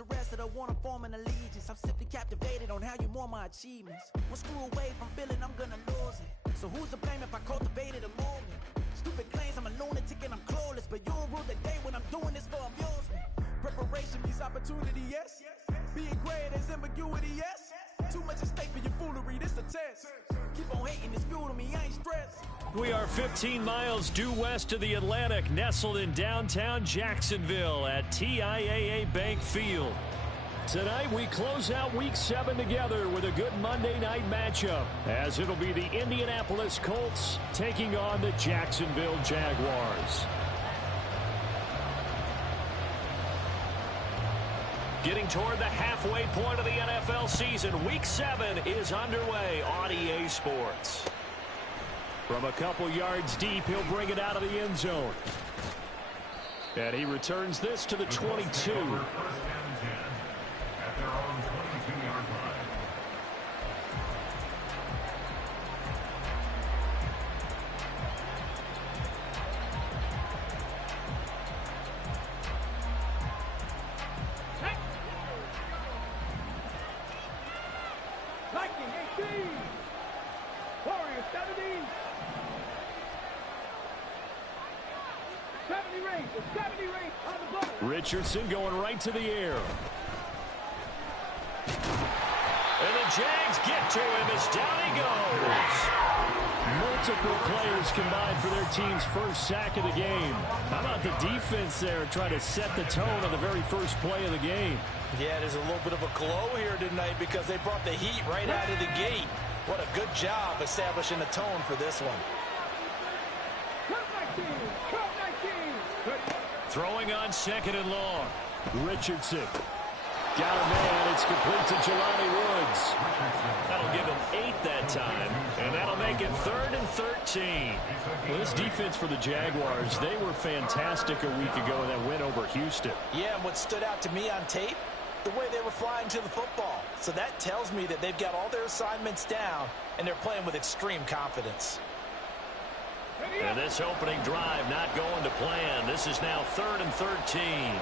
Arrested, I wanna form an allegiance. I'm simply captivated on how you more my achievements. One screw away from feeling I'm gonna lose it. So who's to blame if I cultivated a movement? Stupid claims I'm a lunatic and I'm clueless, but you don't rule the day when I'm doing this for amusement. Preparation means opportunity, yes. Being great, there's ambiguity, yes. Too much at stake for your foolery, this a test. Keep on hating, it's fuel to me, I ain't stressed. We are 15 miles due west of the Atlantic, nestled in downtown Jacksonville at TIAA Bank Field. Tonight we close out Week 7 together with a good Monday night matchup, as it'll be the Indianapolis Colts taking on the Jacksonville Jaguars. Getting toward the halfway point of the NFL season, Week 7 is underway on EA Sports. From a couple yards deep, he'll bring it out of the end zone. And he returns this to the 22. At their own 22-yard line. Viking 18. Warriors 70. 70 range. 70 range on the ball. Richardson going right to the air. And the Jags get to him as down he goes. Multiple players combined for their team's first sack of the game. How about the defense there trying to set the tone on the very first play of the game? Yeah, there's a little bit of a glow here tonight because they brought the heat right out of the gate. What a good job establishing the tone for this one. Throwing on second and long. Richardson. Got a man. It's complete to Jelani Woods. That'll give him 8 that time, and that'll make it 3rd and 13. Well, this defense for the Jaguars, they were fantastic a week ago in that win over Houston. Yeah, and what stood out to me on tape, the way they were flying to the football. So that tells me that they've got all their assignments down, and they're playing with extreme confidence. And this opening drive not going to plan. This is now 3rd and 13.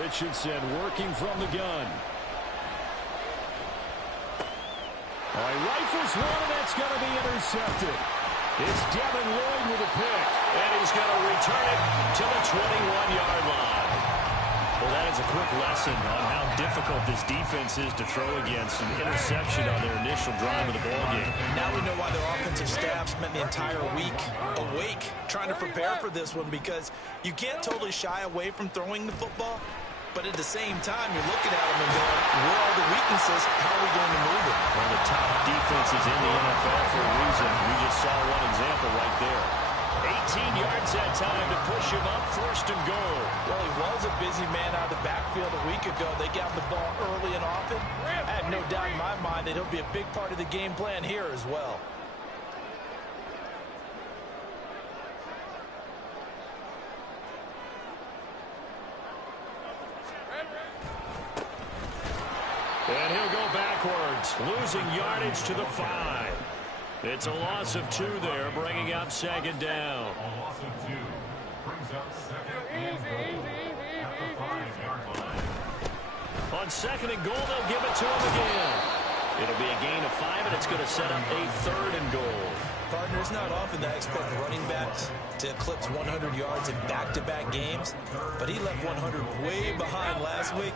Richardson working from the gun. All right, rifles one, and that's going to be intercepted. It's Devin Lloyd with a pick, and he's going to return it to the 21-yard line. Well, that is a quick lesson on how difficult this defense is to throw against. An interception on their initial drive of the ballgame. Now we know why their offensive staff spent the entire week awake trying to prepare for this one, because you can't totally shy away from throwing the football, but at the same time, you're looking at them and going, where are the weaknesses? How are we going to move it? One of the top defenses in the NFL for a reason. We just saw one example right there. 18 yards that time to push him up, 1st and goal. Well, he was a busy man out of the backfield a week ago. They got the ball early and often. I have no doubt in my mind that he'll be a big part of the game plan here as well. And he'll go backwards, losing yardage to the 5. It's a loss of 2 there, bringing up 2nd down. A loss of 2 brings up 2nd and goal at the 5-yard line. On 2nd and goal, they'll give it to him again. It'll be a gain of 5, and it's going to set up a 3rd and goal. Partner, it's not often that I expect running backs to eclipse 100 yards in back-to-back games, but he left 100 way behind last week.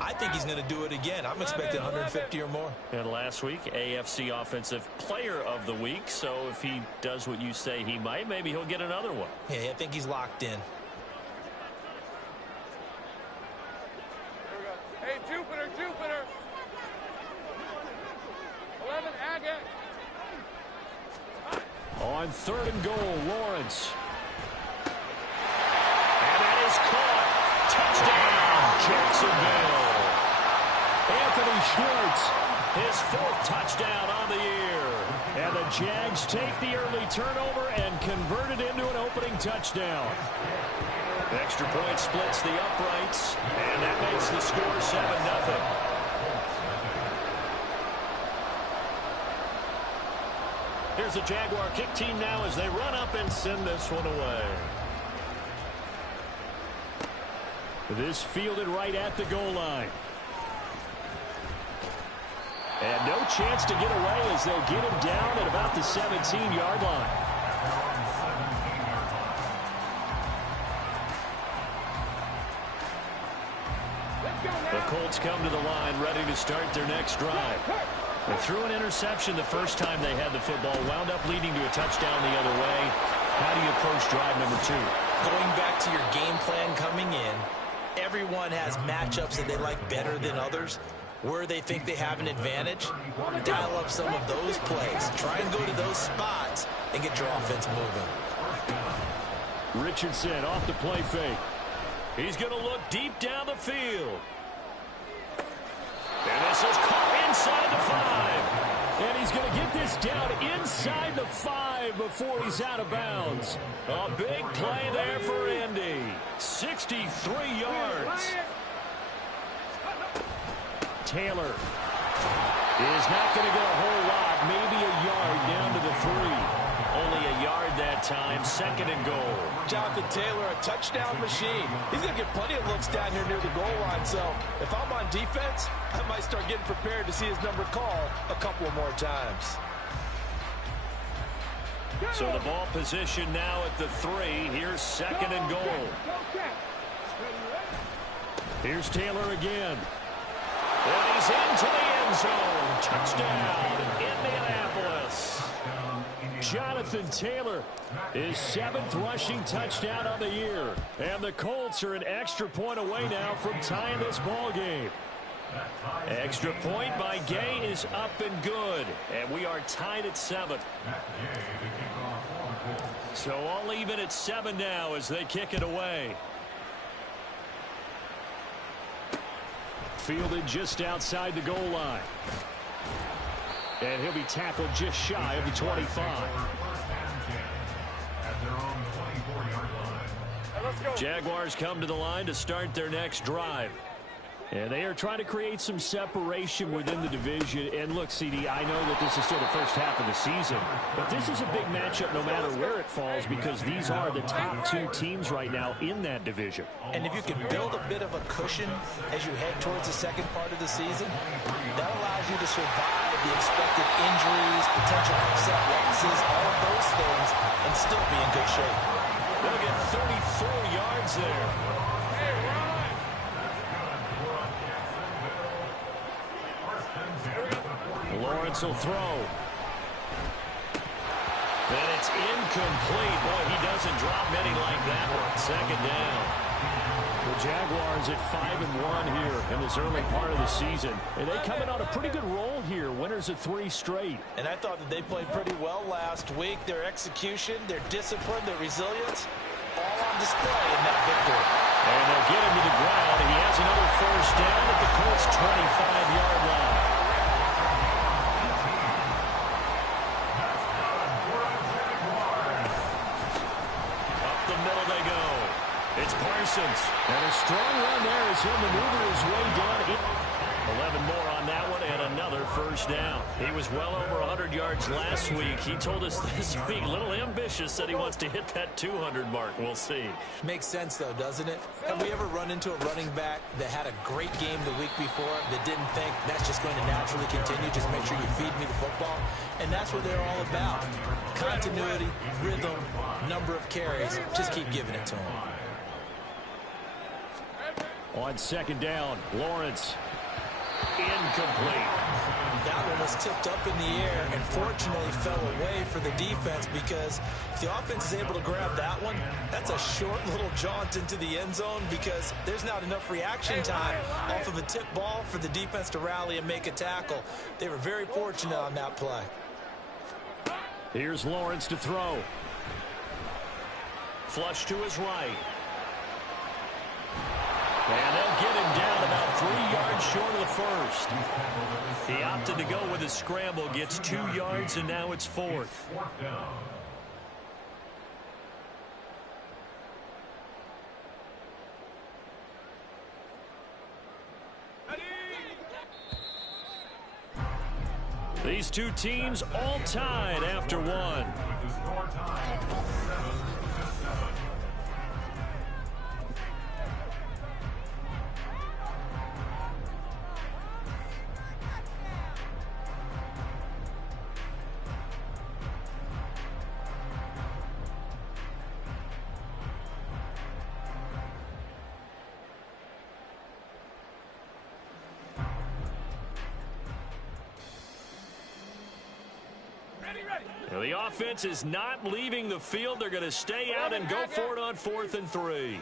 I think he's going to do it again. I'm expecting 150 or more. And last week, AFC Offensive Player of the Week. So if he does what you say he might, maybe he'll get another one. Yeah, I think he's locked in. Hey, Jupiter, Jupiter. 11 Agate. On 3rd and goal, Lawrence. And that is caught. Touchdown, Jacksonville. Anthony Schwartz, his 4th touchdown on the year. And the Jags take the early turnover and convert it into an opening touchdown. Extra point splits the uprights, and that makes the score 7-0. Here's the Jaguar kick team now as they run up and send this one away. This fielded right at the goal line. And no chance to get away as they'll get him down at about the 17-yard line. The Colts come to the line ready to start their next drive. They threw an interception the first time they had the football, wound up leading to a touchdown the other way. How do you approach drive number 2? Going back to your game plan coming in, everyone has matchups that they like better than others. Where they think they have an advantage, dial up some of those plays. Try and go to those spots and get your offense moving. Richardson off the play fake. He's going to look deep down the field. And this is caught inside the 5. And he's going to get this down inside the 5 before he's out of bounds. A big play there for Indy. 63 yards. Taylor is not going to get a whole lot, maybe a yard down to the 3. Only a yard that time, 2nd and goal. Jonathan Taylor, a touchdown machine. He's going to get plenty of looks down here near the goal line, so if I'm on defense, I might start getting prepared to see his number called a couple more times. So the ball position now at the 3. Here's 2nd and goal. Here's Taylor again. And he's into the end zone. Touchdown, Indianapolis. Jonathan Taylor, his 7th rushing touchdown of the year. And the Colts are an extra point away now from tying this ball game. Extra point by Gay is up and good. And we are tied at 7. So all even at 7 now as they kick it away. Fielded just outside the goal line. And he'll be tackled just shy of the 25. Jaguars come to the line to start their next drive. And they are trying to create some separation within the division. And look, CD, I know that this is still the first half of the season, but this is a big matchup no matter where it falls because these are the top 2 teams right now in that division. And if you can build a bit of a cushion as you head towards the second part of the season, that allows you to survive the expected injuries, potential upset losses, all of those things, and still be in good shape. They'll get 34 yards there. Lawrence will throw. And it's incomplete. Boy, he doesn't drop many like that one. 2nd down. The Jaguars at 5-1 here in this early part of the season. And they come in on a pretty good roll here. Winners of 3 straight. And I thought that they played pretty well last week. Their execution, their discipline, their resilience, all on display in that victory. And they'll get him to the ground. And he has another 1st down at the Colts' 25-yard line. It's Parsons. And a strong run there as he'll maneuver his way down. 11 more on that one and another 1st down. He was well over 100 yards last week. He told us this week, a little ambitious, that he wants to hit that 200 mark. We'll see. Makes sense, though, doesn't it? Have we ever run into a running back that had a great game the week before that didn't think that's just going to naturally continue? Just make sure you feed me the football. And that's what they're all about. Continuity, rhythm, number of carries. Just keep giving it to him. On 2nd down, Lawrence. Incomplete. That one was tipped up in the air and fortunately fell away for the defense because if the offense is able to grab that one, that's a short little jaunt into the end zone because there's not enough reaction time off of a tip ball for the defense to rally and make a tackle. They were very fortunate on that play. Here's Lawrence to throw. Flush to his right. And they'll get him down about 3 yards short of the 1st. He opted to go with his scramble, gets 2 yards, and now it's 4th. The These two teams all tied after one. With the score tied 7-7. The offense is not leaving the field. They're going to stay out and go for it on 4th and 3.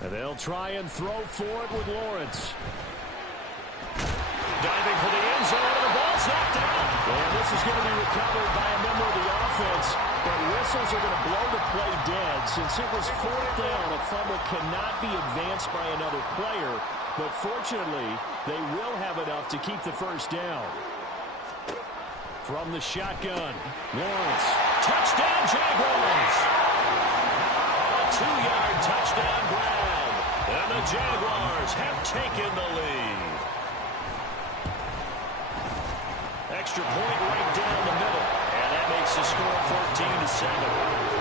And they'll try and throw for it with Lawrence. Diving for the end zone, and the ball's knocked out. And this is going to be recovered by a member of the offense. But whistles are going to blow the play dead. Since it was 4th down, a fumble cannot be advanced by another player. But fortunately, they will have enough to keep the first down. From the shotgun, Lawrence. Touchdown, Jaguars! A 2-yard touchdown grab. And the Jaguars have taken the lead. Extra point right down the middle. And that makes the score 14-7.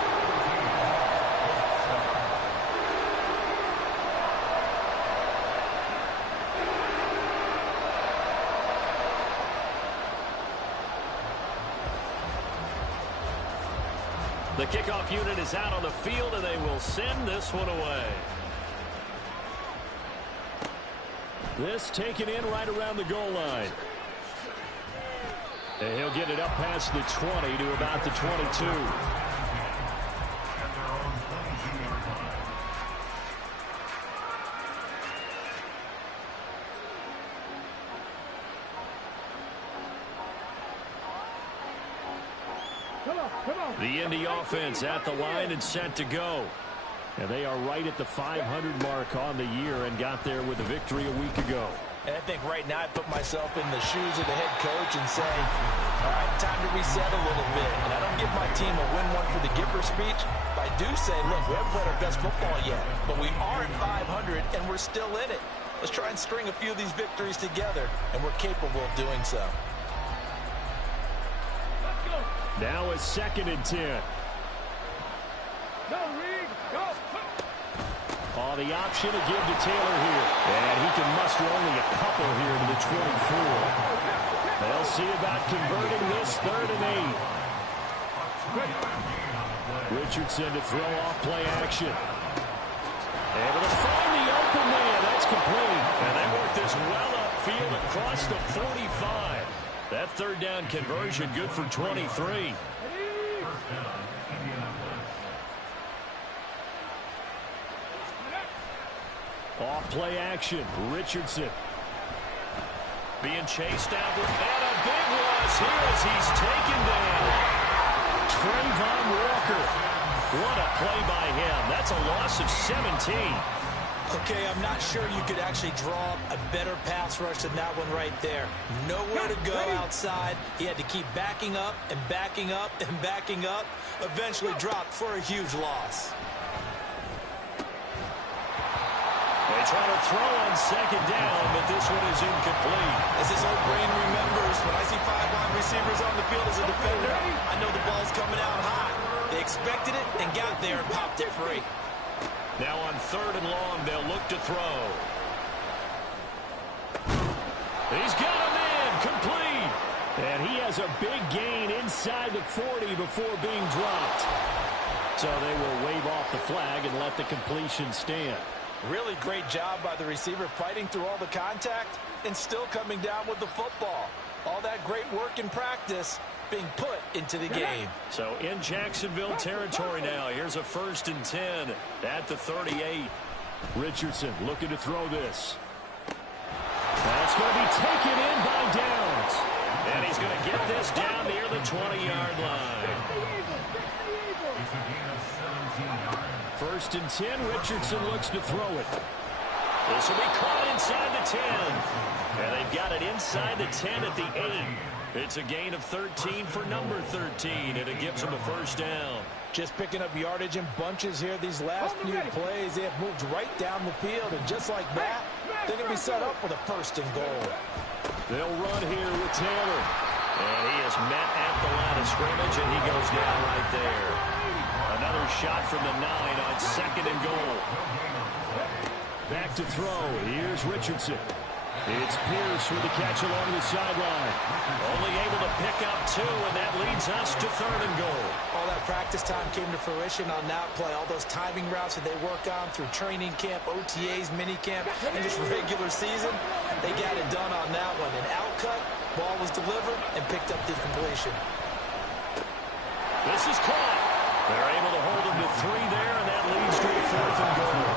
The kickoff unit is out on the field, and they will send this one away. This taken in right around the goal line. And he'll get it up past the 20 to about the 22. The Indy offense at the line and set to go. And they are right at the 500 mark on the year and got there with a victory a week ago. And I think right now I put myself in the shoes of the head coach and say, all right, time to reset a little bit. And I don't give my team a win one for the Gipper speech, but I do say, look, we haven't played our best football yet, but we are at 500 and we're still in it. Let's try and string a few of these victories together, and we're capable of doing so. Now it's 2nd and 10. Go, Reed, go. Oh, the option to give to Taylor here. And he can muster only a couple here to the 24. They'll see about converting this 3rd and 8. Richardson to throw off play action. Able to find the open man. That's complete. And they work this well upfield across the 45. That 3rd down conversion good for 23. Off play action. Richardson. Being chased out with a big loss here as he's taken down. Trayvon Walker. What a play by him. That's a loss of 17. Okay, I'm not sure you could actually draw a better pass rush than that one right there. Nowhere to go outside. He had to keep backing up and backing up and backing up. Eventually dropped for a huge loss. They try to throw on 2nd down, but this one is incomplete. As this old brain remembers, when I see 5 wide receivers on the field as a defender, I know the ball's coming out high. They expected it and got there and popped it free. Now on 3rd and long, they'll look to throw. He's got a man, complete. And he has a big gain inside the 40 before being dropped. So they will wave off the flag and let the completion stand. Really great job by the receiver fighting through all the contact and still coming down with the football. All that great work in practice being put into the game. So in Jacksonville territory now. Here's a 1st and 10 at the 38. Richardson looking to throw this. That's going to be taken in by Downs. And he's going to get this down near the 20-yard line. 1st and 10. Richardson looks to throw it. This will be caught inside the 10. And they've got it inside the 10 at the 8. It's a gain of 13 for number 13, and it gives them a first down. Just picking up yardage in bunches here these last few plays. They have moved right down the field, and just like that, they're going to be set up with a first and goal. They'll run here with Taylor. And he is met at the line of scrimmage, and he goes down right there. Another shot from the 9 on second and goal. Back to throw. Here's Richardson. It's Pierce with the catch along the sideline. Only able to pick up 2, and that leads us to third and goal. All that practice time came to fruition on that play. All those timing routes that they work on through training camp, OTAs, mini camp, and just regular season, they got it done on that one. An outcut, ball was delivered, and picked up the completion. This is caught. They're able to hold him to 3 there, and that leads to a fourth and goal.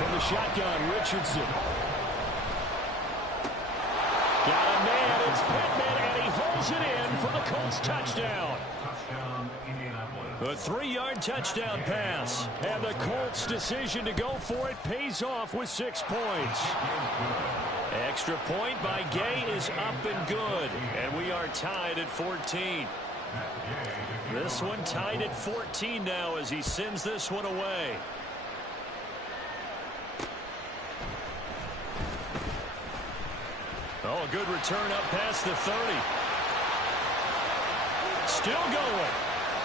From the shotgun, Richardson. Got a man, it's Pittman, and he holds it in for the Colts touchdown. A 3-yard touchdown pass. And the Colts' decision to go for it pays off with 6 points. Extra point by Gay is up and good. And we are tied at 14. This one tied at 14 now as he sends this one away. Oh, a good return up past the 30. Still going.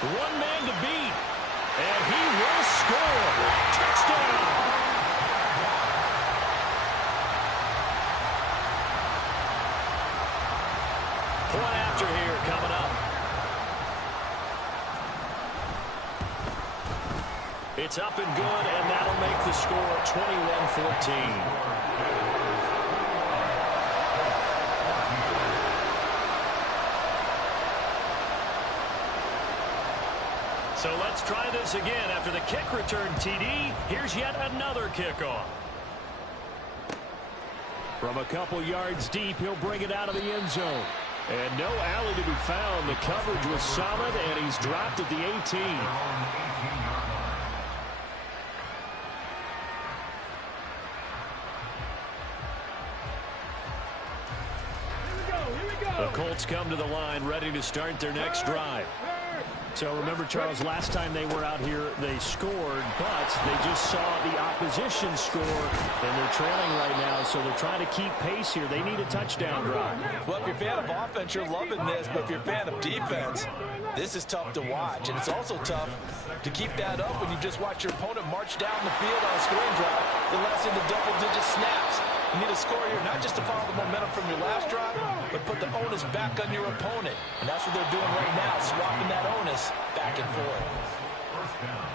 1 man to beat. And he will score. Touchdown. Point after here coming up. It's up and good, and that'll make the score 21-14. So let's try this again. After the kick return TD, here's yet another kickoff. From a couple yards deep, he'll bring it out of the end zone. And no alley to be found. The coverage was solid, and he's dropped at the 18. The Colts come to the line, ready to start their next drive. So remember, Charles, last time they were out here, they scored, but they just saw the opposition score, and they're trailing right now, so they're trying to keep pace here. They need a touchdown drive. Well, if you're a fan of offense, you're loving this, but if you're a fan of defense, this is tough to watch, and it's also tough to keep that up when you just watch your opponent march down the field on a scoring drive. The last into double-digit snaps. You need a score here, not just to follow the momentum from your last drive, but put the onus back on your opponent. And that's what they're doing right now, swapping that onus back and forth. First down.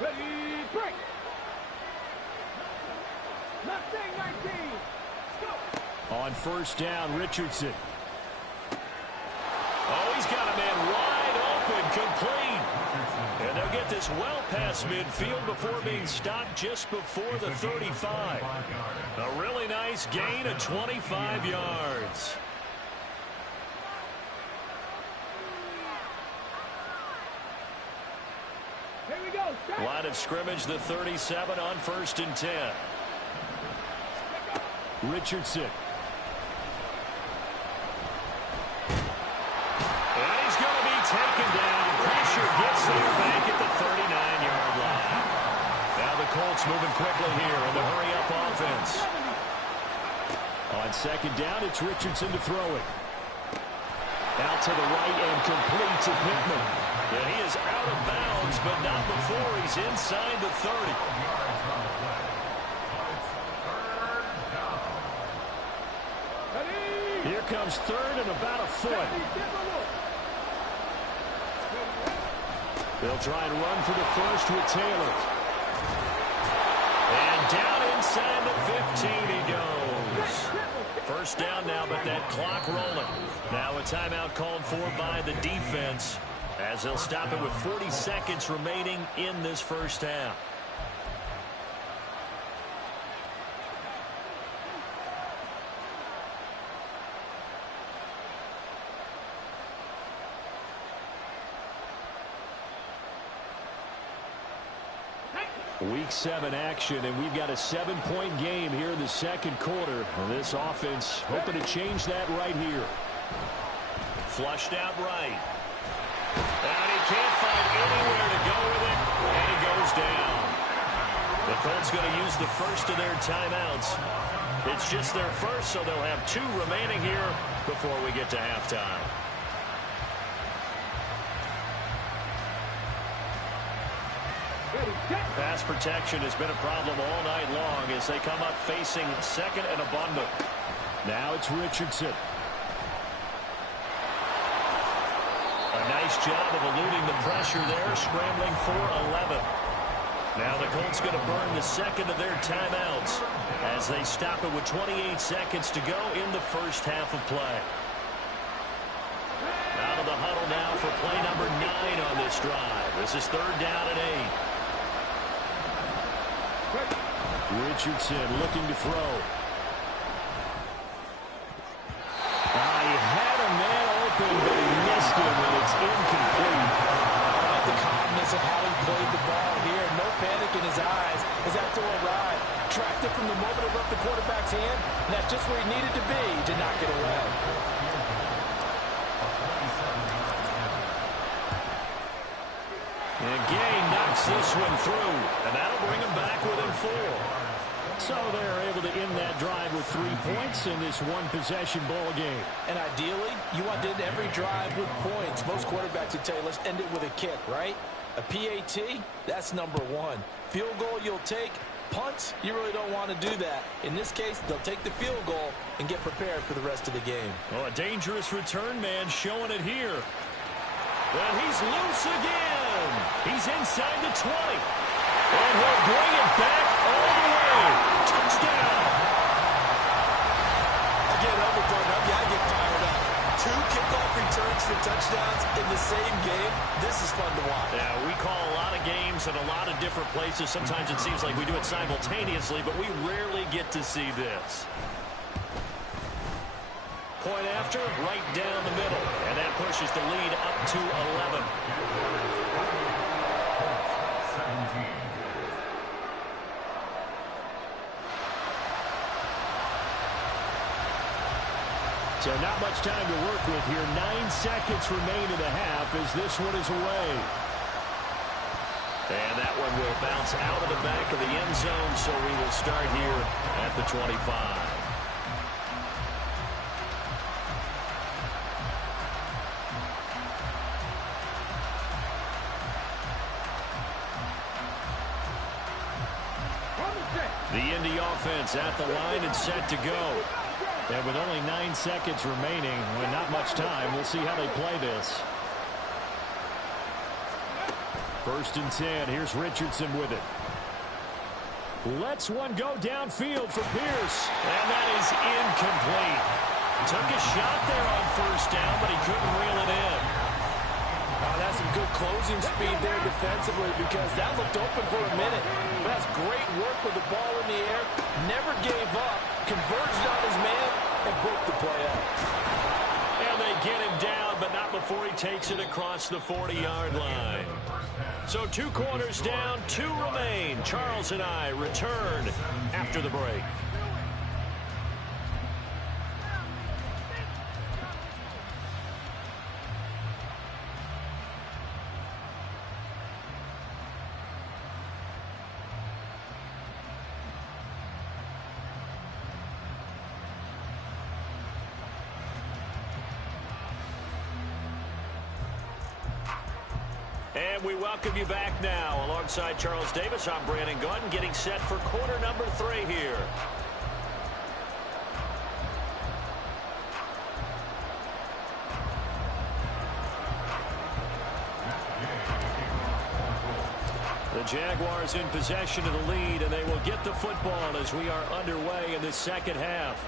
Ready, break. Mustang 19. Go. On first down, Richardson. Oh, he's got a man wide open, complete. And they'll get this well past midfield before being stopped just before the 35. A really nice gain of 25 yards. Here we go. Line of scrimmage, the 37 on 1st and 10. Richardson. And he's going to be taken down. Pressure gets there back at the 39-yard line. Now the Colts moving quickly here in the hurry-up offense. On second down, it's Richardson to throw it. Out to the right and complete to Pittman. And he is out of bounds, but not before he's inside the 30. Here comes third and about a foot. They'll try and run for the first with Taylor. And down inside the 15 he goes. First down now, but that clock rolling. Now a timeout called for by the defense as they'll stop it with 40 seconds remaining in this first half. Week 7 action, and we've got a 7-point game here in the second quarter. This offense hoping to change that right here. Flushed out right. And he can't find anywhere to go with it, and he goes down. The Colts going to use the first of their timeouts. It's just their first, so they'll have 2 remaining here before we get to halftime. Pass protection has been a problem all night long as they come up facing second and abundant. Now it's Richardson. A nice job of eluding the pressure there, scrambling for 11. Now the Colts going to burn the second of their timeouts as they stop it with 28 seconds to go in the first half of play. Out of the huddle now for play number 9 on this drive. This is 3rd down and 8. Richardson looking to throw. He had a man open, but he missed him, and it's incomplete. I like the calmness of how he played the ball here. No panic in his eyes as that throw arrived. Tracked it from the moment it left the quarterback's hand, and that's just where he needed to be to knock it away. And Gay knocks this one through, and that'll bring him back within 4. So they're able to end that drive with 3 points in this one-possession ball game. And ideally, you want to end every drive with points. Most quarterbacks would tell you, let's end it with a kick, right? A PAT, that's number 1. Field goal you'll take. Punts, you really don't want to do that. In this case, they'll take the field goal and get prepared for the rest of the game. Oh, a dangerous return man showing it here. And he's loose again. He's inside the 20. And he'll bring it back all the way. Touchdown. Again, I get fired up. 2 kickoff returns for touchdowns in the same game. This is fun to watch. Yeah, we call a lot of games in a lot of different places. Sometimes it seems like we do it simultaneously, but we rarely get to see this. Point after, right down the middle. And that pushes the lead up to 11. 17. So not much time to work with here. 9 seconds remain in the half as this one is away. And that one will bounce out of the back of the end zone, so we will start here at the 25. The Indy offense at the line and set to go. And with only 9 seconds remaining, with not much time, we'll see how they play this. 1st and 10. Here's Richardson with it. Lets one go downfield for Pierce. And that is incomplete. Took a shot there on 1st down, but he couldn't reel it in. That's some good closing speed there defensively because that looked open for a minute. But that's great work with the ball in the air. Never gave up. Converged on his man and broke the play up. And they get him down, but not before he takes it across the 40-yard line. So 2 quarters down, 2 remain. Charles and I return after the break. And we welcome you back now. Alongside Charles Davis, I'm Brandon Gunn, getting set for quarter number 3 here. The Jaguars in possession of the lead, and they will get the football as we are underway in the second half.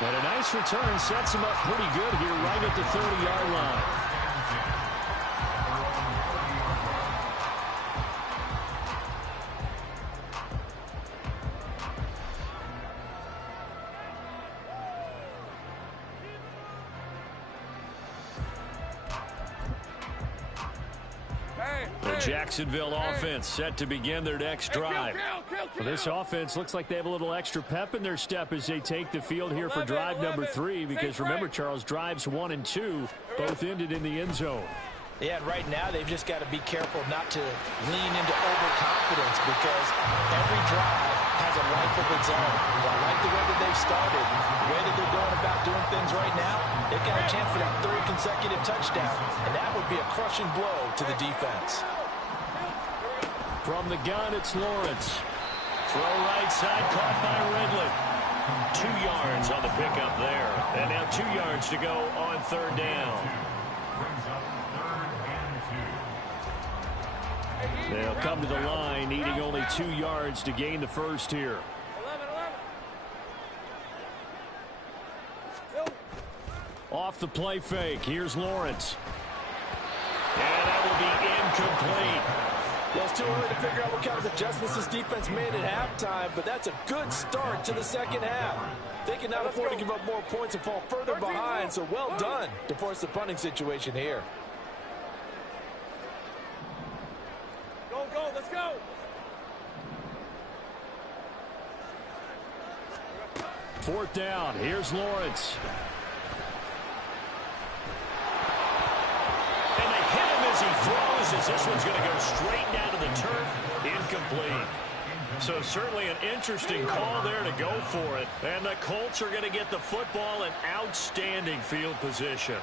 And a nice return sets him up pretty good here right at the 30-yard line. Jacksonville offense set to begin their next drive. Well, this offense looks like they have a little extra pep in their step as they take the field here for drive number 3, because remember, Charles, drives 1 and 2 both ended in the end zone. Yeah, and right now they've just got to be careful not to lean into overconfidence, because every drive has a life of its own. I like the way that they've started, the way that they're going about doing things right now. They've got a chance for that 3rd consecutive touchdown, and that would be a crushing blow to the defense. From the gun, it's Lawrence. Throw right side, caught by Ridley. 2 yards on the pickup there. And now 2 yards to go on 3rd down. They'll come to the line, needing only 2 yards to gain the first here. 11. Off the play fake, here's Lawrence. And that will be incomplete. Well, it's too early to figure out what kind of adjustments this defense made at halftime, but that's a good start to the second half. They cannot afford to give up more points and fall further behind, so well done to force the punting situation here. Go, let's go. 4th down, here's Lawrence. And they hit him as he throws, as this one's going to go straight down to the turf. Incomplete. So certainly an interesting call there to go for it. And the Colts are going to get the football in outstanding field position.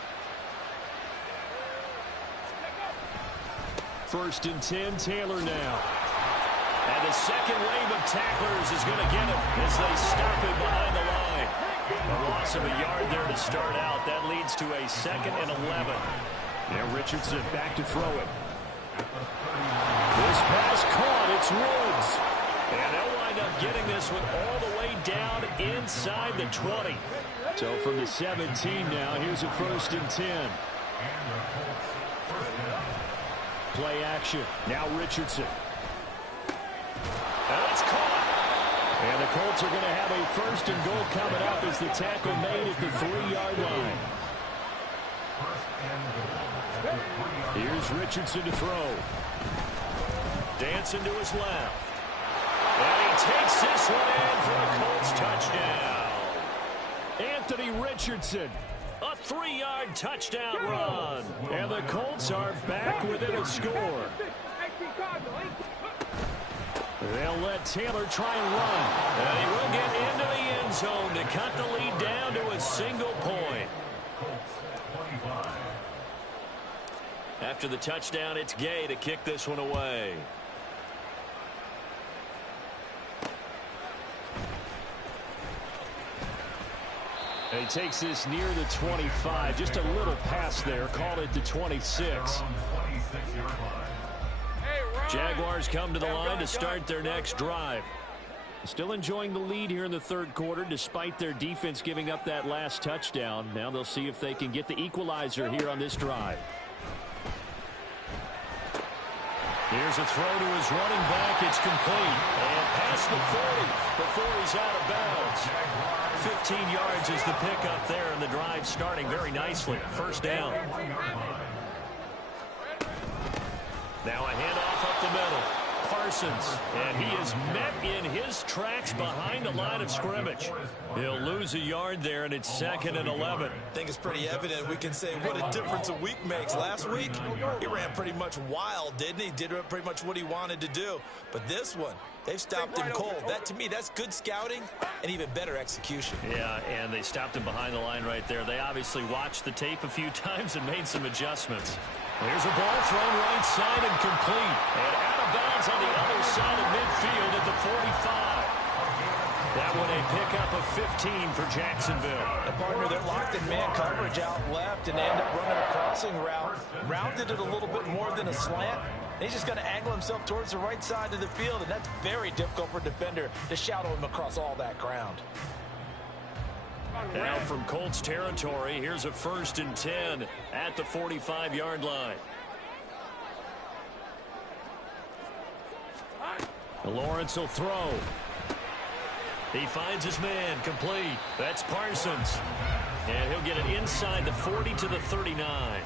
1st and 10, Taylor now. And the second wave of tacklers is going to get him as they stop him behind the line. A loss of a yard there to start out. That leads to a 2nd and 11. Now Richardson back to throw it. This pass caught. It's Woods. And they'll wind up getting this one all the way down inside the 20. So from the 17 now, here's a 1st and 10. Play action. Now Richardson. And it's caught. And the Colts are going to have a 1st and goal coming up as the tackle made at the 3-yard line. Here's Richardson to throw. Dancing to his left. And he takes this one in for a Colts touchdown. Anthony Richardson. A 3-yard touchdown run. And the Colts are back within a score. They'll let Taylor try and run. And he will get into the end zone to cut the lead down to a single point. After the touchdown, it's Gay to kick this one away. And he takes this near the 25. Just a little pass there. Called it the 26. Jaguars come to the line to start their next drive. Still enjoying the lead here in the 3rd quarter despite their defense giving up that last touchdown. Now they'll see if they can get the equalizer here on this drive. Here's a throw to his running back. It's complete. And past the 40 before he's out of bounds. 15 yards is the pickup there, and the drive starting very nicely. 1st down. Now a handoff up the middle. Parsons, and he is met in his tracks behind the line of scrimmage. He'll lose a yard there, and it's 2nd and 11. I think it's pretty evident. We can say what a difference a week makes. Last week, he ran pretty much wild, didn't he? Did pretty much what he wanted to do. But this one, they've stopped him cold. That, to me, that's good scouting and even better execution. Yeah, and they stopped him behind the line right there. They obviously watched the tape a few times and made some adjustments. Here's a ball thrown right side and complete. And out of bounds on the other side of midfield at the 45. That one a pickup of 15 for Jacksonville. The partner, they're locked in man coverage out left, and they end up running a crossing route. Rounded it a little bit more than a slant. He's just going to angle himself towards the right side of the field, and that's very difficult for a defender to shadow him across all that ground. Now from Colts territory, here's a 1st and 10 at the 45-yard line. Lawrence will throw. He finds his man, complete. That's Parsons. And he'll get it inside the 40 to the 39.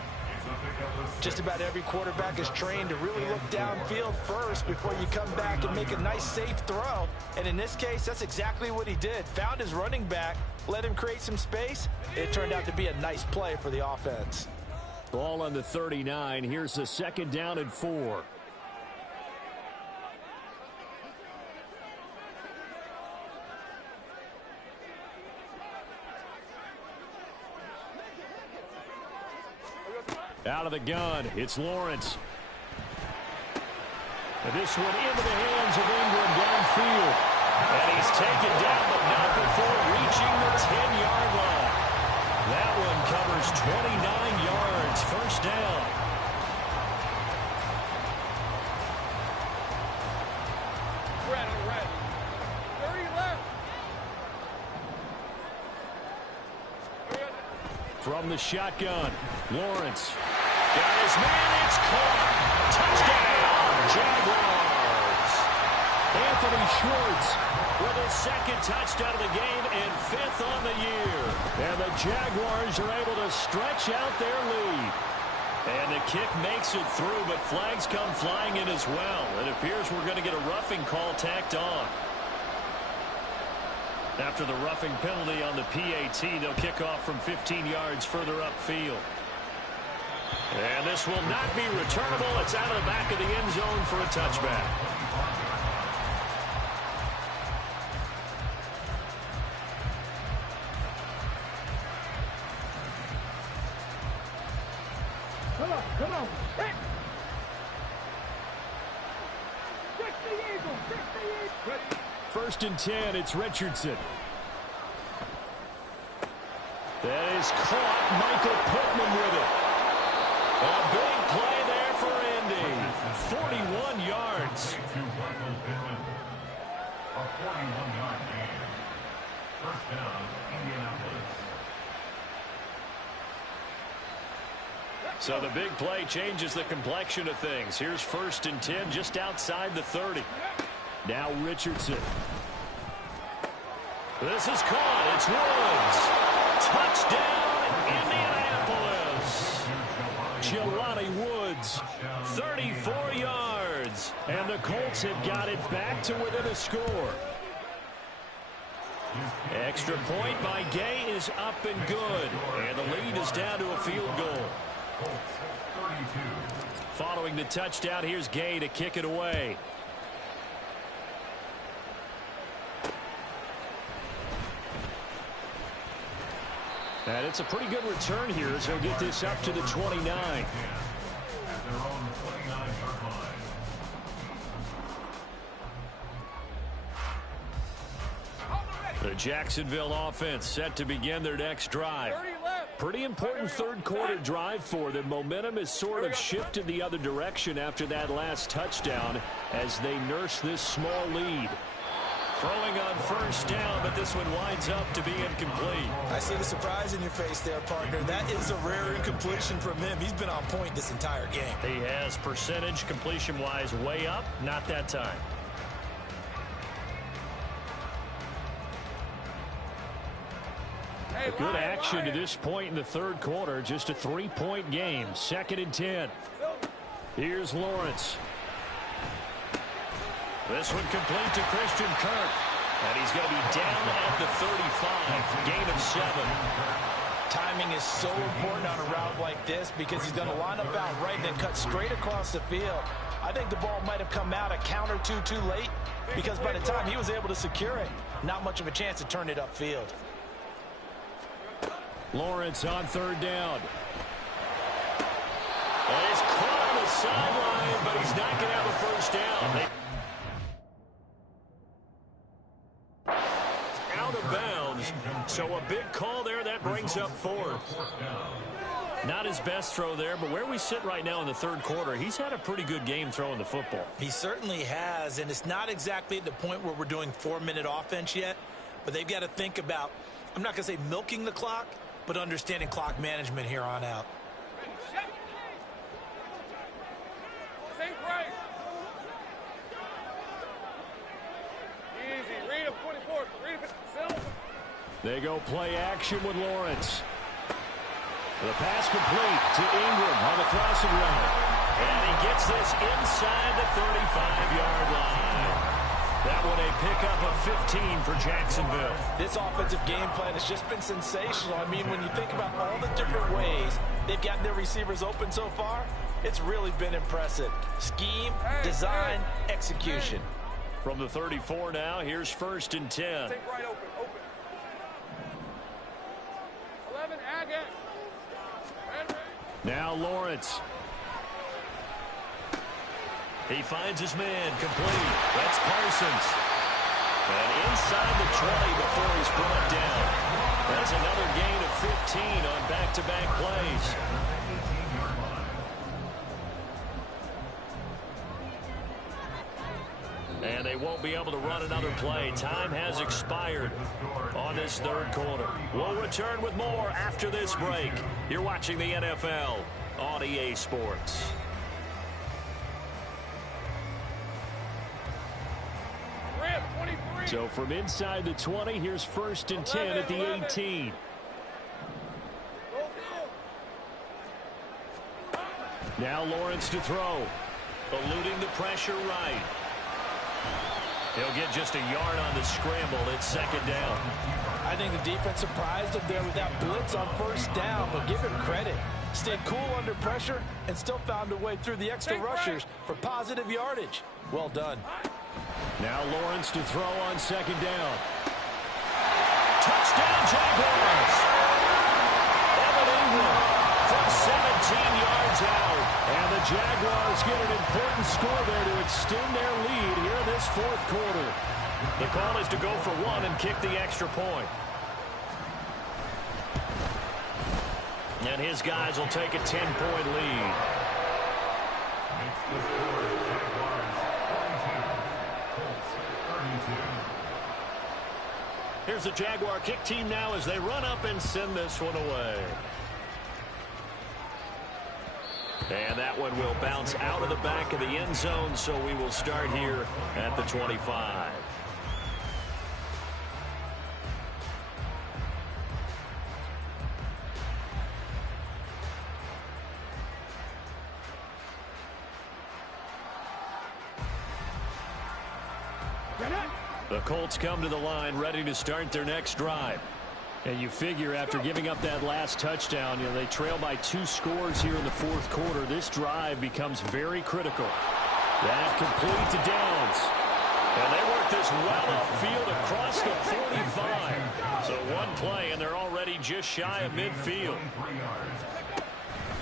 Just about every quarterback is trained to really look downfield first before you come back and make a nice, safe throw. And in this case, that's exactly what he did. Found his running back, let him create some space. It turned out to be a nice play for the offense. Ball on the 39. Here's the 2nd down and 4. Out of the gun, it's Lawrence. And this one into the hands of Ingram downfield. And he's taken down, but not before reaching the 10-yard line. That one covers 29 yards, first down. Red. 30 left. From the shotgun, Lawrence. Got his man, it's caught. Touchdown, Jaguars. Anthony Schwartz with his 2nd touchdown of the game and 5th on the year. And the Jaguars are able to stretch out their lead. And the kick makes it through, but flags come flying in as well. It appears we're going to get a roughing call tacked on. After the roughing penalty on the PAT, they'll kick off from 15 yards further upfield. And this will not be returnable. It's out of the back of the end zone for a touchback. Come on. Hit. Fix the Eagle. Ready. 1st and 10, it's Richardson. That is caught. Michael Pittman with it. A big play there for Indy. 41 yards. A 41-yard gain. First down, Indianapolis. So the big play changes the complexion of things. Here's 1st and 10 just outside the 30. Now Richardson. This is caught. It's Woods. Touchdown, Indianapolis. Jelani Woods, 34 yards. And the Colts have got it back to within a score. Extra point by Gay is up and good. And the lead is down to a field goal. Following the touchdown, here's Gay to kick it away. And it's a pretty good return here as he'll get this up to the 29. The Jacksonville offense set to begin their next drive. Pretty important 3rd quarter drive for them. Momentum has sort of shifted the other direction after that last touchdown as they nurse this small lead. Throwing on 1st down, but this one winds up to be incomplete. I see the surprise in your face there, partner. That is a rare incompletion from him. He's been on point this entire game. He has percentage completion-wise way up, not that time. Good action to this point in the 3rd quarter. Just a 3-point game. 2nd and 10. Here's Lawrence. This one complete to Christian Kirk. And he's going to be down at the 35. Gain of 7. Timing is so important on a route like this because he's going to line up out right and then cut straight across the field. I think the ball might have come out a count or two too late because by the time he was able to secure it, not much of a chance to turn it upfield. Lawrence on 3rd down. And he's caught on the sideline, but he's not going to have a 1st down. Out of bounds. So a big call there. That brings up 4th. Not his best throw there, but where we sit right now in the 3rd quarter, he's had a pretty good game throwing the football. He certainly has, and it's not exactly at the point where we're doing 4-minute offense yet, but they've got to think about, I'm not going to say milking the clock, but understanding clock management here on out. Think right. Easy. Read him, 24. Read him. They go play action with Lawrence. The pass complete to Ingram on the crossing route. And he gets this inside the 35-yard line. That one a pickup of 15 for Jacksonville. This offensive game plan has just been sensational. I mean, when you think about all the different ways they've gotten their receivers open so far, it's really been impressive. Scheme, design, execution. From the 34 now, here's 1st and 10. Take right, open. 11, Agate. Now Lawrence. He finds his man, complete. That's Parsons. And inside the 20 before he's brought down. That's another gain of 15 on back-to-back plays. And they won't be able to run another play. Time has expired on this 3rd quarter. We'll return with more after this break. You're watching the NFL on EA Sports. So from inside the 20, here's 1st and 10 at the 18. Now Lawrence to throw. Eluding the pressure right. He'll get just a yard on the scramble. It's 2nd down. I think the defense surprised him there with that blitz on 1st down, but give him credit. Stayed cool under pressure and still found a way through the extra rushers for positive yardage. Well done. Now Lawrence to throw on 2nd down. Touchdown Jaguars! Evan Ingram from 17 yards out. And the Jaguars get an important score there to extend their lead here in this 4th quarter. The call is to go for 1 and kick the extra point. And his guys will take a 10-point lead. Here's the Jaguar kick team now as they run up and send this one away. And that one will bounce out of the back of the end zone, so we will start here at the 25. The Colts come to the line ready to start their next drive. And you figure after giving up that last touchdown, they trail by 2 scores here in the 4th quarter. This drive becomes very critical. That complete to Downs. And they work this well upfield across the 45. So one play and they're already just shy of midfield.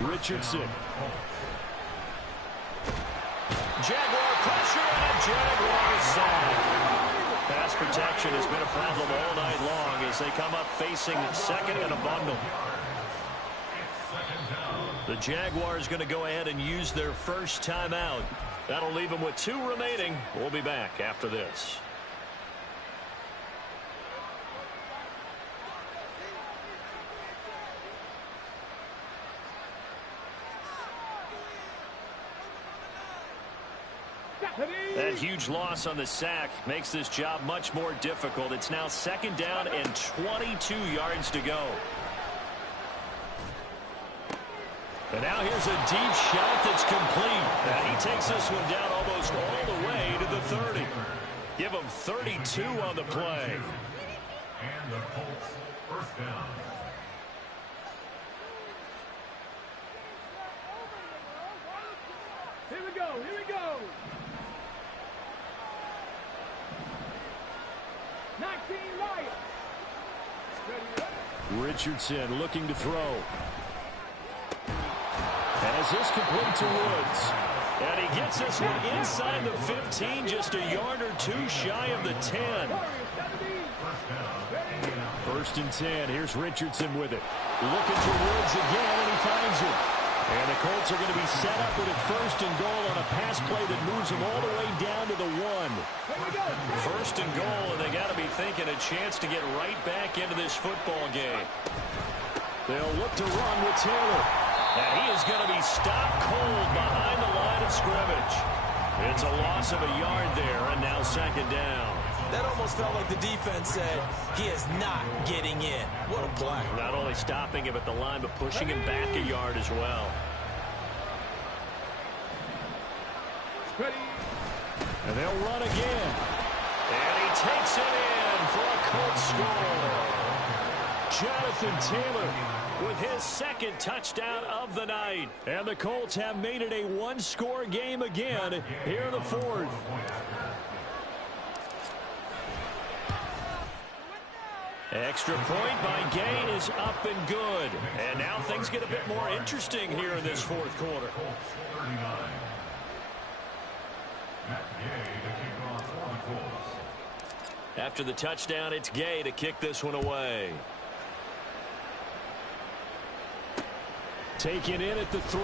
Richardson. Jaguar pressure and a Jaguar sack. Pass protection has been a problem all night long as they come up facing 2nd and a bundle. The Jaguars going to go ahead and use their first timeout. That'll leave them with 2 remaining. We'll be back after this. That huge loss on the sack makes this job much more difficult. It's now 2nd down and 22 yards to go. And now here's a deep shot that's complete. And he takes this one down almost all the way to the 30. Give him 32 on the play. And the Colts 1st down. Here we go. Richardson looking to throw. As this complete to Woods. And he gets this one inside the 15, just a yard or 2 shy of the 10. 1st and 10. Here's Richardson with it. Looking for Woods again, and he finds it. And the Colts are going to be set up with a 1st and goal on a pass play that moves them all the way down to the 1. 1st and goal, and they got to be thinking a chance to get right back into this football game. They'll look to run with Taylor. And he is going to be stopped cold behind the line of scrimmage. It's a loss of a yard there, and now 2nd down. That almost felt like the defense said he is not getting in. What a play. Not only stopping him at the line, but pushing him back a yard as well. And they'll run again. And he takes it in for a Colts score. Jonathan Taylor with his second touchdown of the night. And the Colts have made it a one-score game again here in the fourth. Extra point by Gay is up and good. And now things get a bit more interesting here in this fourth quarter. After the touchdown, it's Gay to kick this one away. Taken in at the 3.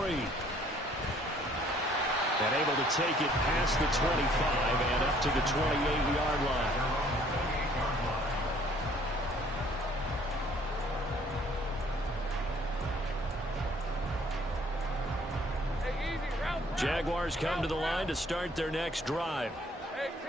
And able to take it past the 25 and up to the 28-yard line. Jaguars come to the line to start their next drive.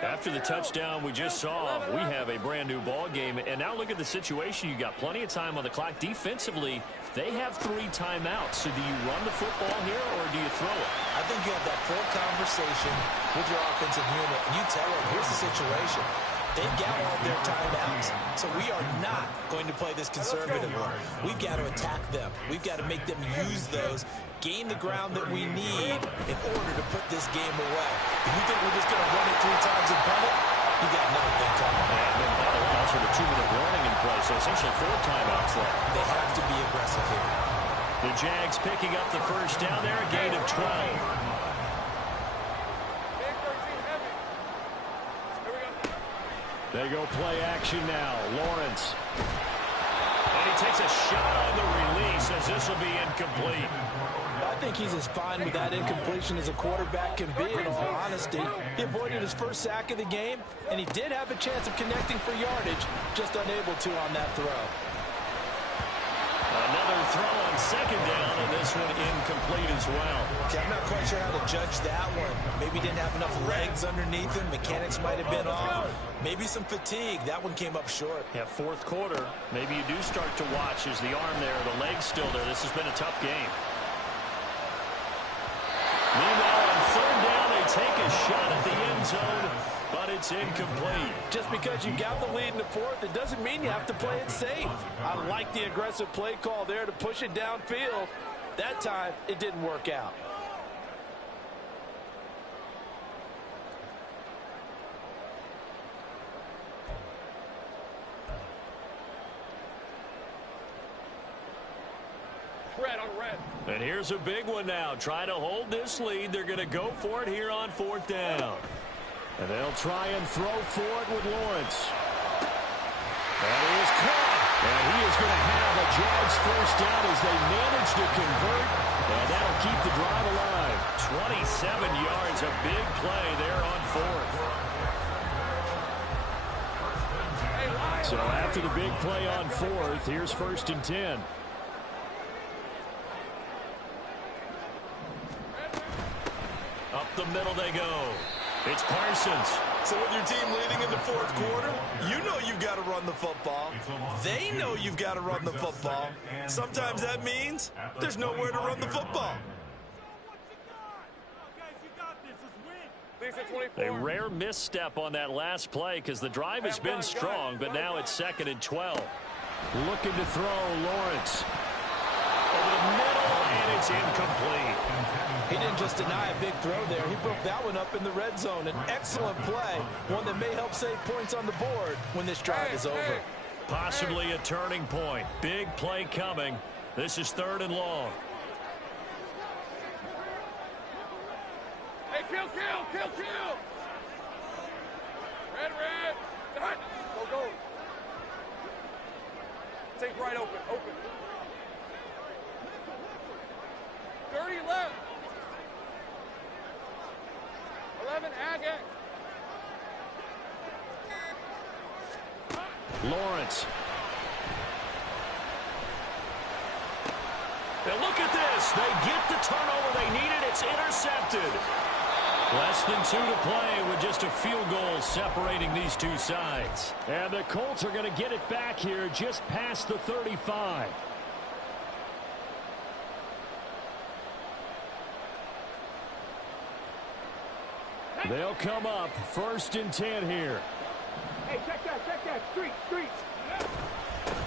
After the touchdown we just saw, we have a brand new ball game. And now look at the situation. You got plenty of time on the clock. Defensively, they have 3 timeouts. So do you run the football here or do you throw it? I think you have that full conversation with your offensive unit. And you tell them, here's the situation. They've got all their timeouts, so we are not going to play this conservatively. We've got to attack them. We've got to make them use those, gain the ground that we need in order to put this game away. If you think we're just going to run it 3 times and punt it, you got another thing coming. And then by the way, also the 2-minute warning in play, so essentially 4 timeouts left. They have to be aggressive here. The Jags picking up the first down there, a gain of 12. They go play action now. Lawrence. And he takes a shot on the release as this will be incomplete. I think he's as fine with that incompletion as a quarterback can be, in all honesty. He avoided his first sack of the game, and he did have a chance of connecting for yardage, just unable to on that throw. Another throw on second down, and this one incomplete as well. Okay, I'm not quite sure how to judge that one. Maybe he didn't have enough legs underneath him. Mechanics might have been off. Maybe some fatigue. That one came up short. Yeah, fourth quarter. Maybe you do start to watch as the arm there, the leg's still there. This has been a tough game. Meanwhile, on third down, they take a shot at the end zone, but it's incomplete. Just because you got the lead in the fourth, it doesn't mean you have to play it safe. I like the aggressive play call there to push it downfield. That time, it didn't work out. Red on red. And here's a big one now. Trying to hold this lead. They're going to go for it here on fourth down. And they'll try and throw for it with Lawrence. And he is caught. And he is going to have a Jags first down as they manage to convert. And that'll keep the drive alive. 27 yards, a big play there on fourth. So after the big play on fourth, here's 1st and 10. Up the middle they go. It's Parsons. So with your team leading in the fourth quarter, you know you've got to run the football. They know you've got to run the football. Sometimes that means there's nowhere to run the football. A rare misstep on that last play because the drive has been strong, but now it's 2nd and 12. Looking to throw, Lawrence. Over the middle, and it's incomplete. He didn't just deny a big throw there. He broke that one up in the red zone. An excellent play, one that may help save points on the board when this drive is over. Possibly a turning point. Big play coming. This is 3rd and long. Hey, kill. Red. Go. Take right open. 30 left. 11, Agate. Lawrence. Now look at this. They get the turnover they needed. It's intercepted. Less than 2 to play with just a field goal separating these two sides. And the Colts are going to get it back here just past the 35. They'll come up 1st and 10 here. Hey, check that. Street.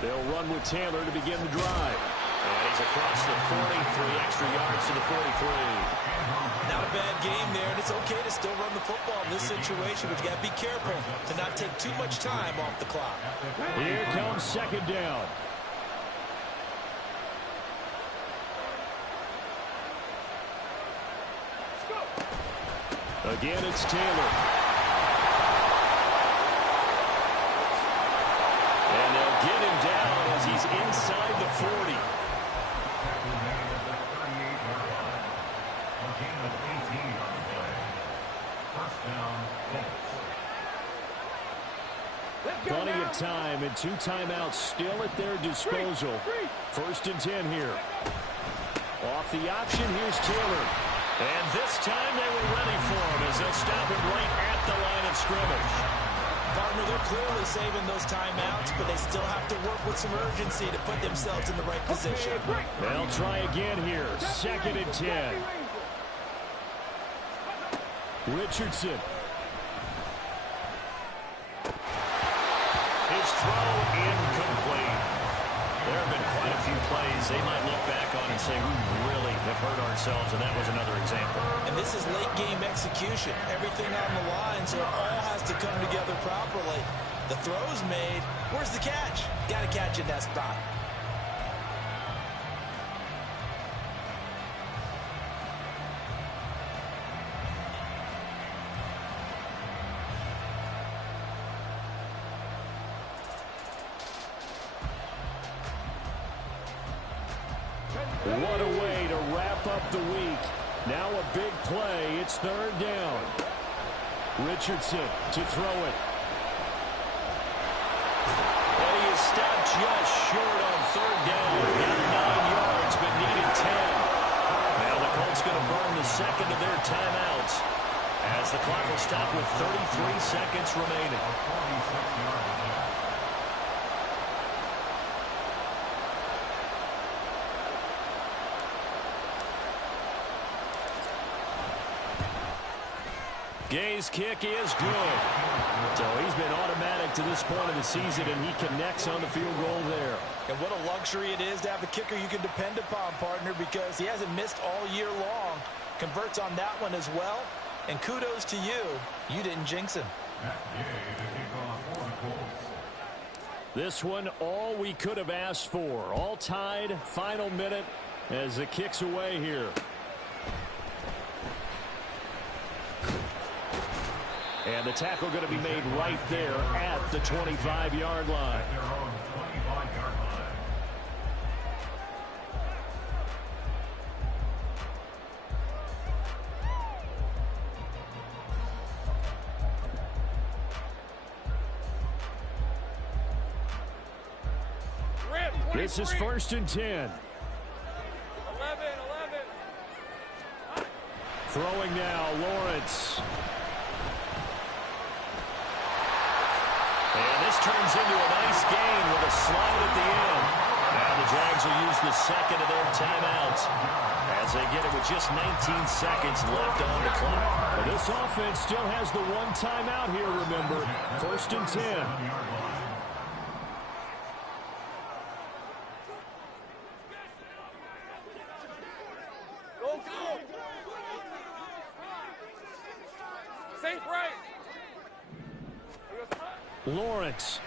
They'll run with Taylor to begin the drive. And he's across the 40, 3 extra yards to the 43. Not a bad game there, and it's okay to still run the football in this situation, but you got to be careful to not take too much time off the clock. Here comes 2nd down. Again, it's Taylor. And they'll get him down as he's inside the 40. Plenty of time and 2 timeouts still at their disposal. 1st and 10 here. Off the option, here's Taylor. And this time they were ready for him as they'll stop him right at the line of scrimmage. Partner, they're clearly saving those timeouts, but they still have to work with some urgency to put themselves in the right position. They'll try again here. 2nd and 10. Richardson. His throw incomplete. There have been quite a few plays they might look back on and say, we really have hurt ourselves, and that was another example. And this is late game execution. Everything on the line, so it all has to come together properly. The throw's made. Where's the catch? Got to catch in that spot. What a way to wrap up the week. Now a big play. It's 3rd down. Richardson to throw it. And he is stopped just short on 3rd down. Got 9 yards, but needed 10. Now the Colts going to burn the 2nd of their timeouts as the clock will stop with 33 seconds remaining. Gay's kick is good. So he's been automatic to this point of the season, and he connects on the field goal there. And what a luxury it is to have a kicker you can depend upon, partner, because he hasn't missed all year long. Converts on that one as well. And kudos to you. You didn't jinx him. This one, all we could have asked for. All tied, final minute as the kick's away here. And the tackle going to be made right there at the 25-yard line. This is 1st and 10. 11. Throwing now, Lawrence. And this turns into a nice gain with a slide at the end. Now the Jags will use the 2nd of their timeouts as they get it with just 19 seconds left on the clock. Well, this offense still has the 1 timeout here, remember. 1st and 10. Safe right. Lawrence.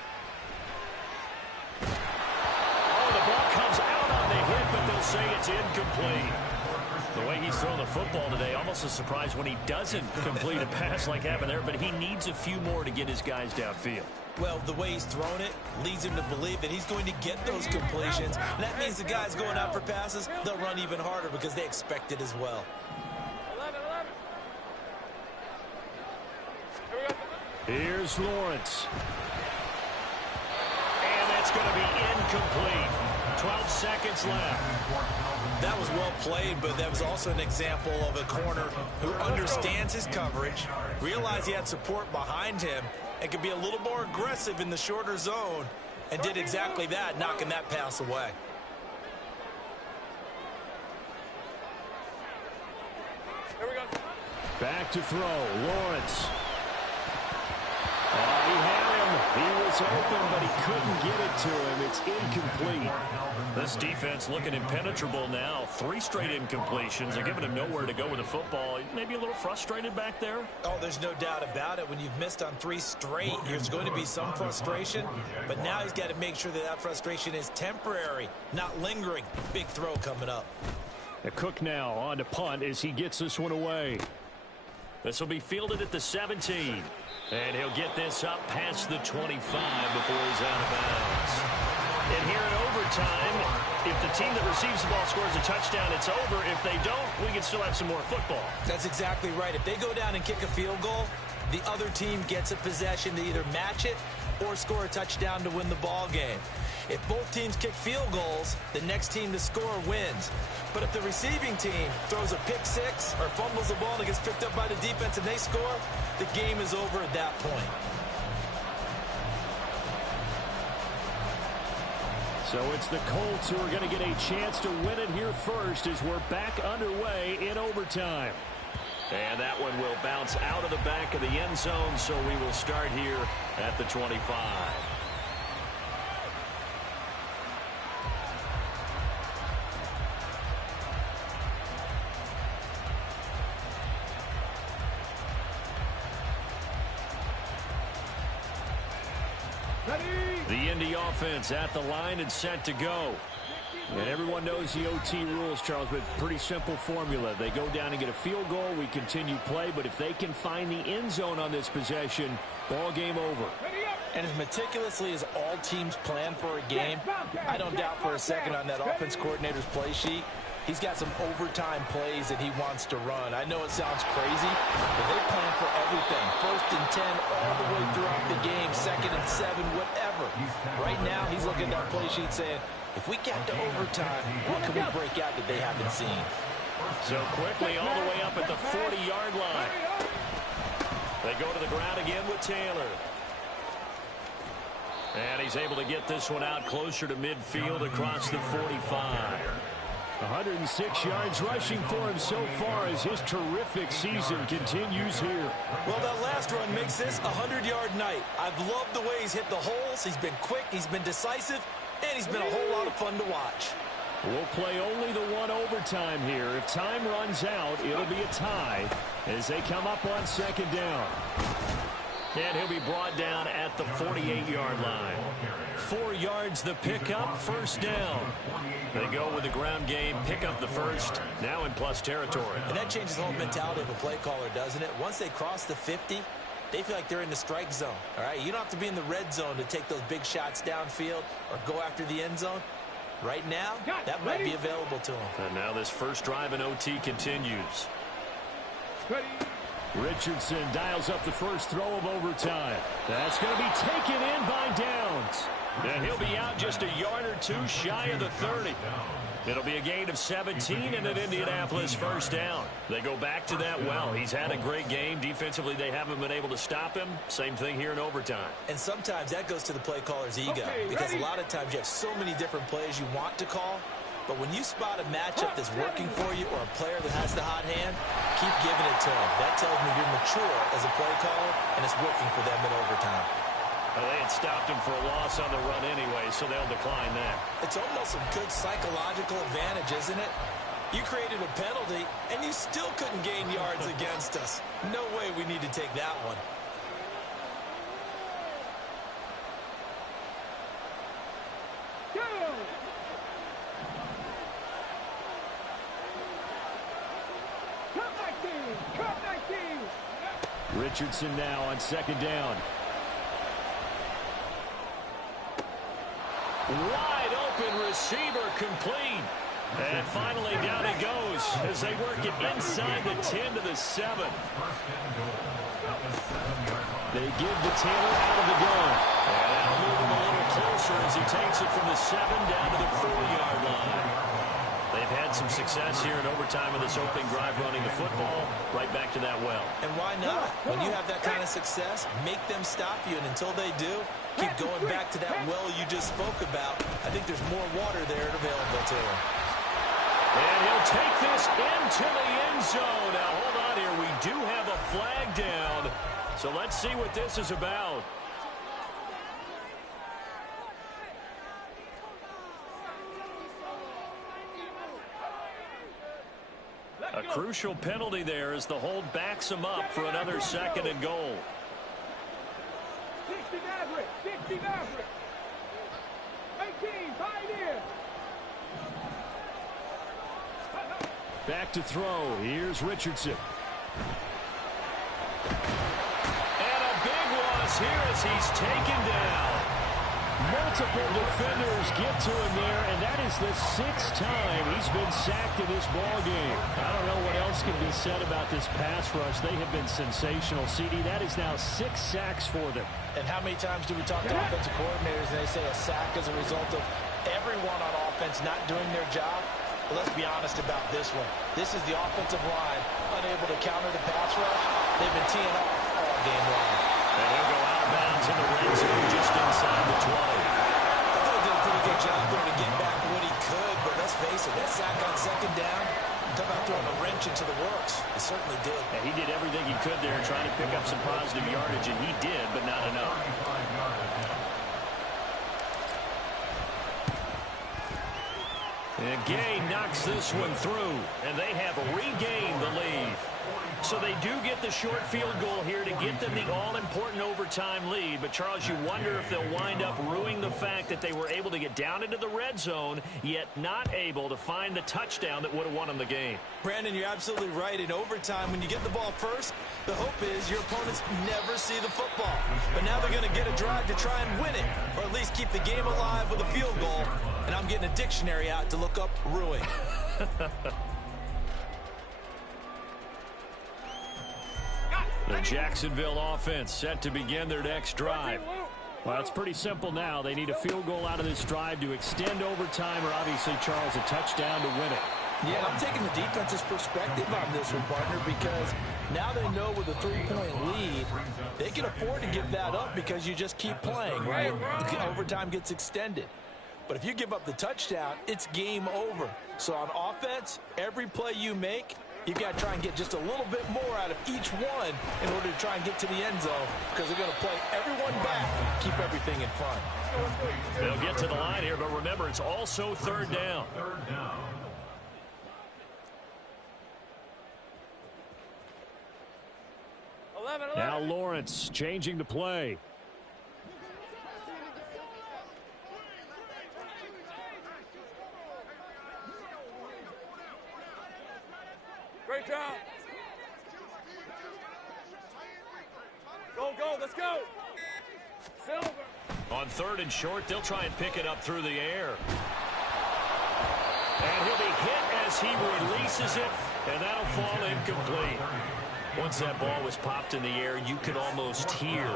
Oh, the ball comes out on the hit, but they'll say it's incomplete. The way he's thrown the football today, almost a surprise when he doesn't complete a pass like happened there, but he needs a few more to get his guys downfield. Well, the way he's thrown it leads him to believe that he's going to get those completions. And that means the guys going out for passes, they'll run even harder because they expect it as well. 11. Here's Lawrence. And that's going to be incomplete. 12 seconds left. That was well played, but that was also an example of a corner who understands his coverage, realized he had support behind him, and could be a little more aggressive in the shorter zone, and did exactly that, knocking that pass away. Here we go. Back to throw. Lawrence. He had him. He was open, but he couldn't get it to him. It's incomplete. This defense looking impenetrable now. 3 straight incompletions. They're giving him nowhere to go with the football. Maybe a little frustrated back there. Oh, there's no doubt about it. When you've missed on 3 straight, there's going to be some frustration. But now he's got to make sure that that frustration is temporary, not lingering. Big throw coming up. The Cook now on to punt as he gets this one away. This will be fielded at the 17. And he'll get this up past the 25 before he's out of bounds. And here in overtime, if the team that receives the ball scores a touchdown, it's over. If they don't, we can still have some more football. That's exactly right. If they go down and kick a field goal, the other team gets a possession to either match it or score a touchdown to win the ball game. If both teams kick field goals, the next team to score wins. But if the receiving team throws a pick six or fumbles the ball and it gets picked up by the defense and they score, the game is over at that point. So it's the Colts who are going to get a chance to win it here first as we're back underway in overtime. And that one will bounce out of the back of the end zone, so we will start here at the 25. The Indy offense at the line and set to go. And everyone knows the OT rules, Charles, but pretty simple formula. They go down and get a field goal, we continue play, but if they can find the end zone on this possession, ball game over. And as meticulously as all teams plan for a game, I don't doubt for a second on that offense coordinator's play sheet, he's got some overtime plays that he wants to run. I know it sounds crazy, but they plan for everything. 1st and 10 all the way throughout the game, 2nd and 7, whatever. Right now, he's looking at that play sheet saying, if we get to overtime, what can we break out that they haven't seen? So quickly all the way up at the 40-yard line. They go to the ground again with Taylor. And he's able to get this one out closer to midfield across the 45. 106 yards rushing for him so far as his terrific season continues here. Well, that last run makes this a 100-yard night. I've loved the way he's hit the holes. He's been quick, he's been decisive, and he's been a whole lot of fun to watch. We'll play only the one overtime here. If time runs out, it'll be a tie as they come up on 2nd down. And he'll be brought down at the 48-yard line. 4 yards the pickup, 1st down. They go with the ground game, pick up the first, now in plus territory. And that changes the whole mentality of a play caller, doesn't it? Once they cross the 50, they feel like they're in the strike zone. All right, you don't have to be in the red zone to take those big shots downfield or go after the end zone. Right now, that might be available to them. And now this first drive in OT continues. Richardson dials up the first throw of overtime. That's going to be taken in by Downs. And he'll be out just a yard or two shy of the 30. It'll be a gain of 17 and an Indianapolis 1st down. They go back to that well. He's had a great game. Defensively, they haven't been able to stop him. Same thing here in overtime. And sometimes that goes to the play caller's ego. Because a lot of times you have so many different plays you want to call. But when you spot a matchup that's working for you or a player that has the hot hand, keep giving it to him. That tells me you're mature as a play caller, and it's working for them in overtime. Well, they had stopped him for a loss on the run anyway, so they'll decline that. It's almost a good psychological advantage, isn't it? You created a penalty, and you still couldn't gain yards against us. No way we need to take that one. Richardson now on 2nd down. Wide open receiver complete. And finally down it goes as they work it inside the 10 to the 7. They give the Taylor out of the gun. And that'll move him a little closer as he takes it from the 7 down to the 4-yard line. They've had some success here in overtime in this opening drive running the football. Right back to that well. And why not? When you have that kind of success, make them stop you. And until they do, keep going back to that well you just spoke about. I think there's more water there available to him. And he'll take this into the end zone. Now, hold on here. We do have a flag down. So let's see what this is about. A crucial penalty there as the hold backs him up for another 2nd and goal. 60 Maverick, 60 Maverick. 18, Pioneer. Back to throw. Here's Richardson. And a big loss here as he's taken down. Multiple defenders get to him there, and that is the 6th time he's been sacked in this ball game. I don't know what else can be said about this pass rush. They have been sensational. CD, that is now 6 sacks for them. And how many times do we talk to offensive coordinators and they say a sack is a result of everyone on offense not doing their job? But let's be honest about this one. This is the offensive line unable to counter the pass rush. They've been teeing off all game long. And he'll go out of bounds in the red zone just inside the 20. I thought he did a pretty good job there to get back what he could, but let's face it, that sack on 2nd down, talk about throwing a wrench into the works. It certainly did. And he did everything he could there trying to pick up some positive yardage, and he did, but not enough. And Gay knocks this one through, and they have regained the lead. So they do get the short field goal here to get them the all-important overtime lead. But, Charles, you wonder if they'll wind up ruining the fact that they were able to get down into the red zone, yet not able to find the touchdown that would have won them the game. Brandon, you're absolutely right. In overtime, when you get the ball first, the hope is your opponents never see the football. But now they're going to get a drive to try and win it, or at least keep the game alive with a field goal. And I'm getting a dictionary out to look up ruin. The Jacksonville offense set to begin their next drive. Well, it's pretty simple now. They need a field goal out of this drive to extend overtime, or obviously, Charles, a touchdown to win it. Yeah, I'm taking the defense's perspective on this one, partner, because now they know with a 3-point lead, they can afford to give that up because you just keep playing, right? The overtime gets extended. But if you give up the touchdown, it's game over. So on offense, every play you make, you've got to try and get just a little bit more out of each one in order to try and get to the end zone, because they're going to play everyone back, keep everything in front. They'll get to the line here, but remember, it's also 3rd down. Now Lawrence changing the play. Great job. Go, go, let's go. Silver. On 3rd and short, they'll try and pick it up through the air. And he'll be hit as he releases it, and that'll fall incomplete. Once that ball was popped in the air, you could almost hear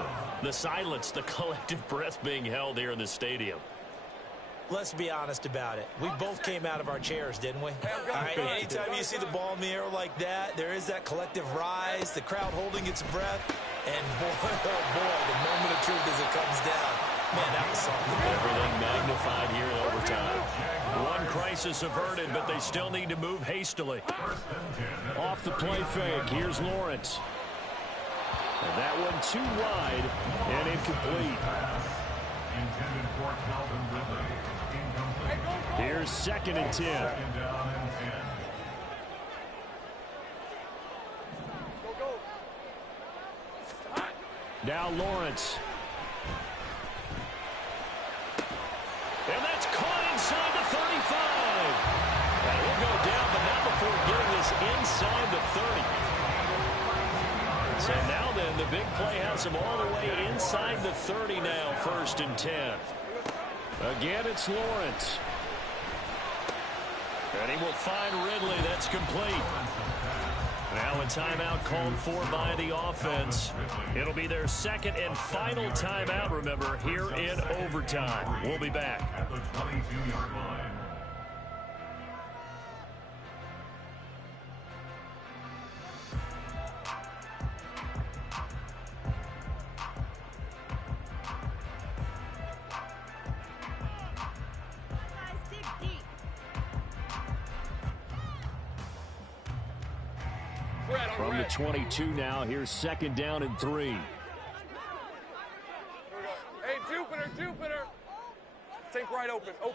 the silence, the collective breath being held here in the stadium. Let's be honest about it. We both came out of our chairs, didn't we? All right, anytime you see the ball in the air like that, there is that collective rise, the crowd holding its breath, and boy, oh boy, the moment of truth as it comes down. Man, that was something. Everything magnified here in overtime. One crisis averted, but they still need to move hastily. Off the play fake, here's Lawrence. And that one too wide and incomplete. Intended for Calvin Ridley. Incomplete. Here's 2nd and 10. 2nd down and 10. Now Lawrence. And that's caught inside the 35. And he'll go down, but not before getting this inside the 30. So now then, the big play has him all the way inside the 30 now, 1st and 10. Again, it's Lawrence. And he will find Ridley. That's complete. Now a timeout called for by the offense. It'll be their second and final timeout, remember, here in overtime. We'll be back. At the 22-yard line. From the 22 now, here's second down and 3. Hey, Jupiter. Think right open. Here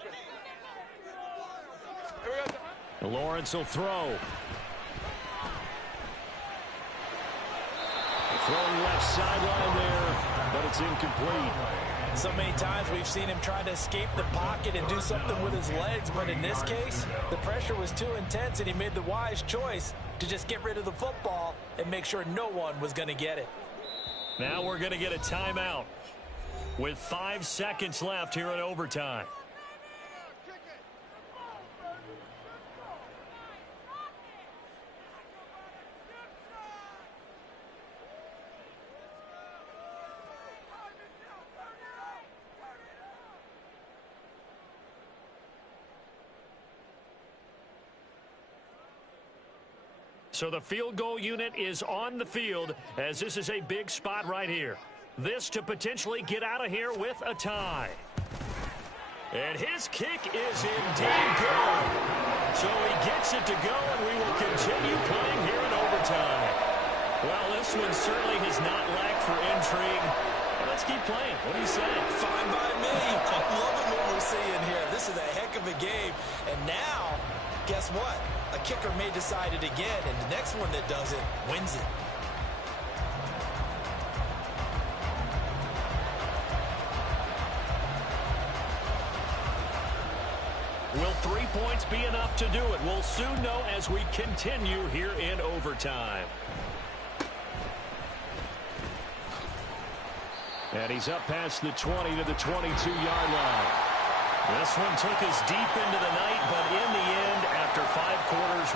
we go. Lawrence will throw. Throwing left sideline there, but it's incomplete. So many times we've seen him try to escape the pocket and do something with his legs, but in this case, the pressure was too intense and he made the wise choice to just get rid of the football and make sure no one was going to get it. Now we're going to get a timeout with 5 seconds left here in overtime. So the field goal unit is on the field as this is a big spot right here. This to potentially get out of here with a tie. And his kick is indeed good. So he gets it to go, and we will continue playing here in overtime. Well, this one certainly has not lacked for intrigue. Well, let's keep playing. What do you say? Fine by me. I'm loving what we're seeing here. This is a heck of a game. And now, guess what? A kicker may decide it again, and the next one that does it wins it. Will 3 points be enough to do it? We'll soon know as we continue here in overtime. And he's up past the 20 to the 22-yard line. This one took us deep into the night, but in the end, after 5 quarters,